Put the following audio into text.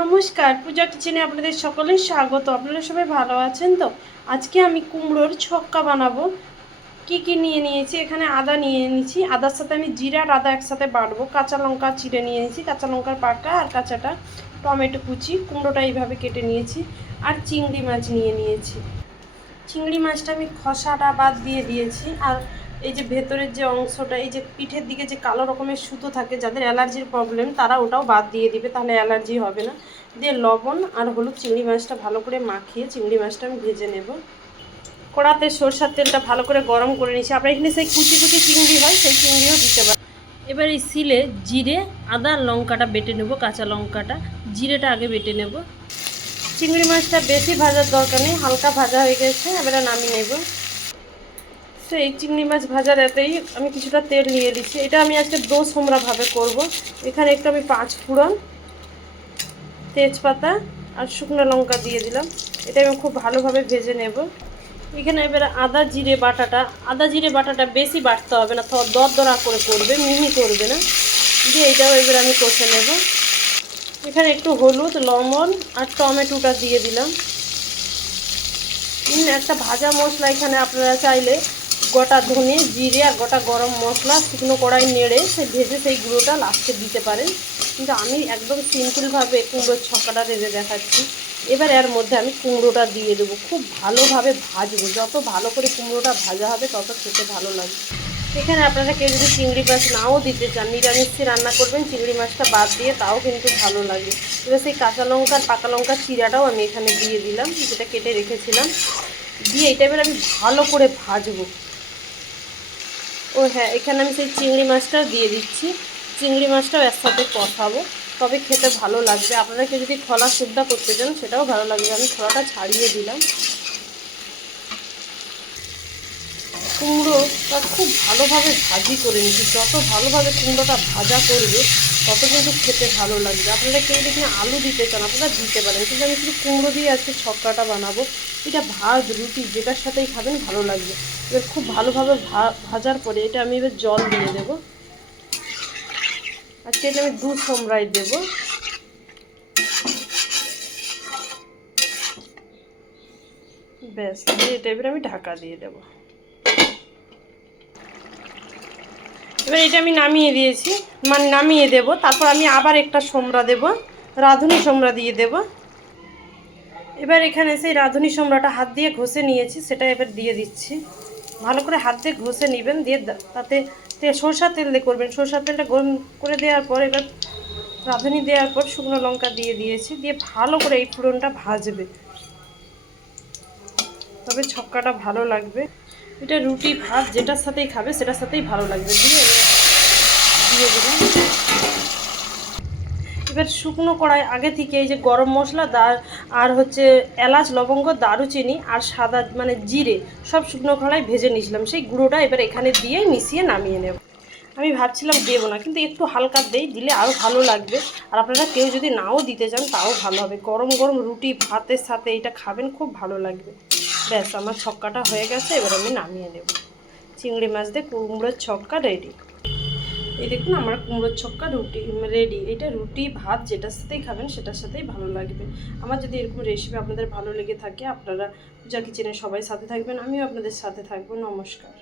নমস্কার, পূজা কিচেনে আপনাদের সকলের স্বাগত। আপনারা সবাই ভালো আছেন তো? আজকে আমি কুমড়োর ছক্কা বানাবো। কি নিয়ে নিয়েছি, এখানে আদা নিয়ে নিয়েছি, আদার সাথে আমি জিরা আর আদা একসাথে বাটবো। কাঁচা লঙ্কা চিড়ে নিয়ে নিয়েছি, কাঁচা লঙ্কার পাকা আর কাঁচাটা, টমেটো কুচি, কুমড়োটা এইভাবে কেটে নিয়েছি, আর চিংড়ি মাছ নিয়ে নিয়েছি। চিংড়ি মাছটা আমি খসাটা বাদ দিয়ে দিয়েছি, আর এই যে ভেতরের যে অংশটা, এই যে পিঠের দিকে যে কালো রকমের সুতো থাকে, যাদের অ্যালার্জির প্রবলেম তারা ওটাও বাদ দিয়ে দিবে, তাহলে অ্যালার্জি হবে না। দিয়ে লবণ আর হলুদ চিংড়ি মাছটা ভালো করে মাখিয়ে চিংড়ি মাছটা আমি ভেজে নেব। কড়াতে সরষের তেলটা ভালো করে গরম করে নিয়েছি। আপনার এখানে সেই কুচি কুচি চিংড়ি হয়, সেই চিংড়িও দিতে পারেন। এবার এই শিলে জিরে আদা লঙ্কাটা বেটে নেব, কাঁচা লঙ্কাটা, জিরেটা আগে বেটে নেব। চিংড়ি মাছটা বেশি ভাজার দরকার নেই, হালকা ভাজা হয়ে গেছে, এবারে নামিয়ে নেব। তো এই চিংড়ি মাছ ভাজার এতেই আমি কিছুটা তেল নিয়ে দিচ্ছি। এটা আমি আজকে দো সোমরাভাবে করব। এখানে একটু আমি 5 ফোড়ন, তেজপাতা আর শুকনো লঙ্কা দিয়ে দিলাম। এটা আমি খুব ভালোভাবে ভেজে নেব। এখানে এবারে আদা জিরে বাটাটা বেশি বাটতে হবে না, দরদরা করে করবে, মিহি করবে না। দিয়ে এটাও এবারে আমি কষে নেব। এখানে একটু হলুদ, লবণ আর টমেটোটা দিয়ে দিলাম। একটা ভাজা মশলা এখানে আপনারা চাইলে গোটা ধনে, জিরে আর গোটা গরম মশলা শুকনো কড়াই নেড়ে ভেজে সেই গুঁড়োটা লাস্টে দিতে পারেন, কিন্তু আমি একদম সিম্পলভাবে কুমড়োর ছক্কাটা ভেজে দেখাচ্ছি। এবার এর মধ্যে আমি কুমড়োটা দিয়ে দেবো, খুব ভালোভাবে ভাজবো। যত ভালো করে কুমড়োটা ভাজা হবে তত খেতে ভালো লাগবে। এখানে আপনারা কেউ যদি চিংড়ি মাছ নাও দিতে চান, নিরামিষে রান্না করবেন চিংড়ি মাছটা বাদ দিয়ে, তাও কিন্তু ভালো লাগে। এবার সেই কাঁচা লঙ্কা আর পাকা লঙ্কার চিরাটাও আমি এখানে দিয়ে দিলাম, যেটা কেটে রেখেছিলাম। দিয়ে এটা এবার আমি ভালো করে ভাজবো। ও হ্যাঁ, এখানে আমি সেই চিংড়ি মাছটাও দিয়ে দিচ্ছি। চিংড়ি মাছটাও এর সাথে কষাবো, তবে খেতে ভালো লাগবে। আপনারা কেউ যদি খোলা শুদ্ধা করতে চান সেটাও ভালো লাগবে। আমি খোলাটা ছাড়িয়ে দিলাম। কুমড়োটা খুব ভালোভাবে ভাজি করে নিচ্ছি। যত ভালোভাবে কুমড়োটা ভাজা করবে তত কিন্তু খেতে ভালো লাগবে। আপনারা কেউ যদি আলু দিতে চান আপনারা দিতে পারেন, কিন্তু আমি শুধু কুমড়ো দিয়ে আজকে ছক্কাটা বানাবো। এটা ভাত রুটি যেটার সাথেই খাবেন ভালো লাগবে। এবার খুব ভালোভাবে ভাজার পরে এটা আমি এবার জল দিয়ে দেবো। আজকে এটা আমি 2 সোমরাই দেবো। ব্যাস, দিয়ে এটা এবার আমি ঢাকা দিয়ে দেবো। এবার এটা আমি নামিয়ে দিয়েছি, মানে নামিয়ে দেব। তারপর আমি আবার একটা সোমরা দেব, রাঁধুনি সোমরা দিয়ে দেব। এবার এখানে সেই রাঁধুনি সোমরাটা হাত দিয়ে ঘষে নিয়েছি, সেটা এবার দিয়ে দিচ্ছি। ভালো করে হাত দিয়ে ঘষে নেবেন, দিয়ে তাতে সরষের তেল দিয়ে করবেন। সরষের তেলটা গরম করে দেওয়ার পর এবার রাঁধুনি দেওয়ার পর শুকনো লঙ্কা দিয়ে দিয়েছি। দিয়ে ভালো করে এই ফোড়নটা ভাজবে, তবে ছক্কাটা ভালো লাগবে। এটা রুটি ভাত যেটার সাথেই খাবে সেটার সাথেই ভালো লাগবে। দিয়ে দিলাম। এবার শুকনো কড়াই আগে থেকে এই যে গরম মশলা আর হচ্ছে এলাচ, লবঙ্গ, দারুচিনি আর সাদা মানে জিরে সব শুকনো কড়াই ভেজে নিয়েছিলাম, সেই গুঁড়োটা এবার এখানে দিয়ে মিশিয়ে নামিয়ে নেব। আমি ভাবছিলাম দেবো না, কিন্তু একটু হালকা দিলে আরও ভালো লাগবে। আর আপনারা কেউ যদি নাও দিতে চান তাও ভালো হবে। গরম গরম রুটি ভাতের সাথে এটা খাবেন, খুব ভালো লাগবে। ব্যাস, আমার ছক্কাটা হয়ে গেছে, এবার আমি নামিয়ে নেব। চিংড়ি মাছ দিয়ে কুমড়োর ছক্কা রেডি। এই দেখুন আমার কুমড়োর ছক্কা রুটি রেডি। এটা রুটি ভাত যেটার সাথেই খাবেন সেটার সাথেই ভালো লাগবে। আমার যদি এরকম রেসিপি আপনাদের ভালো লেগে থাকে, আপনারা পূজা কিচেনে সবাই সাথে থাকবেন, আমিও আপনাদের সাথে থাকবো। নমস্কার।